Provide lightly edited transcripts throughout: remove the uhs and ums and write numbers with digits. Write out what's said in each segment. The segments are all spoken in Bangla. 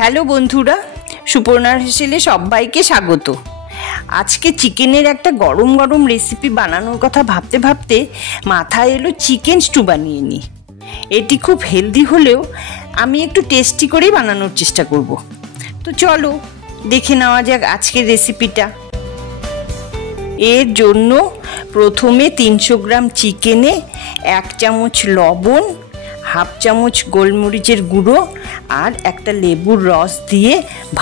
হ্যালো বন্ধুরা, সুপর্ণার হেসেলে সবাইকে স্বাগত। আজকে চিকেনের একটা গরম গরম রেসিপি বানানোর কথা ভাবতে ভাবতে মাথায় এলো চিকেন স্টু বানিয়ে নিই। এটি খুব হেলদি হলেও আমি একটু টেস্টি করেই বানানোর চেষ্টা করব। তো চলো দেখে নেওয়া যাক আজকের রেসিপিটা। এর জন্য প্রথমে 300 গ্রাম চিকেনে 1 চামচ লবণ, হাফ চামচ গোলমরিচের গুঁড়ো আর একটা লেবুর রস দিয়ে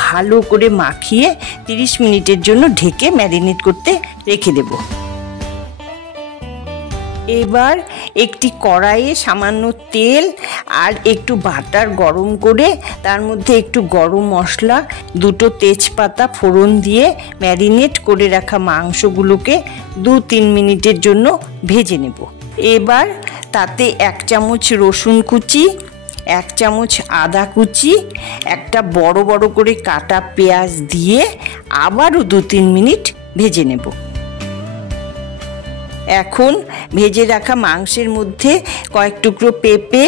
ভালো করে মাখিয়ে 30 মিনিটের জন্য ঢেকে ম্যারিনেট করতে রেখে দেব। এবার একটি কড়াইয়ে সামান্য তেল আর একটু বাটার গরম করে তার মধ্যে একটু গরম মশলা, 2টো তেজপাতা ফোড়ন দিয়ে ম্যারিনেট করে রাখা মাংসগুলোকে 2-3 মিনিটের জন্য ভেজে নেব। এবার তাতে 1 চামচ রসুন কুচি, 1 চামচ আদা কুচি, একটা বড় বড় করে কাটা পেঁয়াজ দিয়ে আবারও 2-3 মিনিট ভেজে নেব। এখন ভেজে রাখা মাংসের মধ্যে কয়েক টুকরো পেঁপে,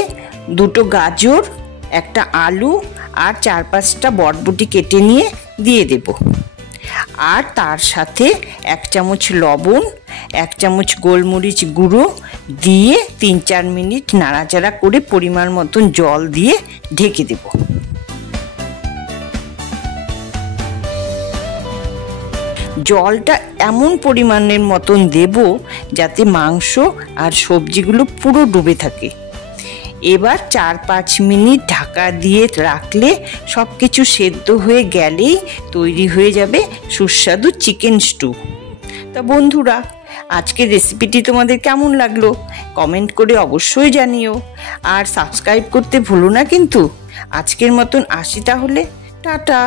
2টো গাজর, একটা আলু আর 4-5টা বরবটি কেটে নিয়ে দিয়ে দেব। আর তার সাথে 1 চামচ লবণ, 1 চামচ গোলমরিচ গুঁড়ো দিয়ে 3-4 মিনিট নাড়াচাড়া করে পরিমাণ মতন জল দিয়ে ঢেকে দেব। জলটা এমন পরিমাণের মতন দেব যাতে মাংস আর সবজিগুলো পুরো ডুবে থাকে। এবার 4-5 মিনিট ঢাকা দিয়ে রাখলে সব কিছু সেদ্ধ হয়ে গেলেই তৈরি হয়ে যাবে সুস্বাদু চিকেন স্টু। তা বন্ধুরা, আজকের রেসিপিটি তোমাদের কেমন লাগলো কমেন্ট করে অবশ্যই জানিও, আর সাবস্ক্রাইব করতে ভুলো না কিন্তু। আজকের মতন আসি তাহলে, টাটা।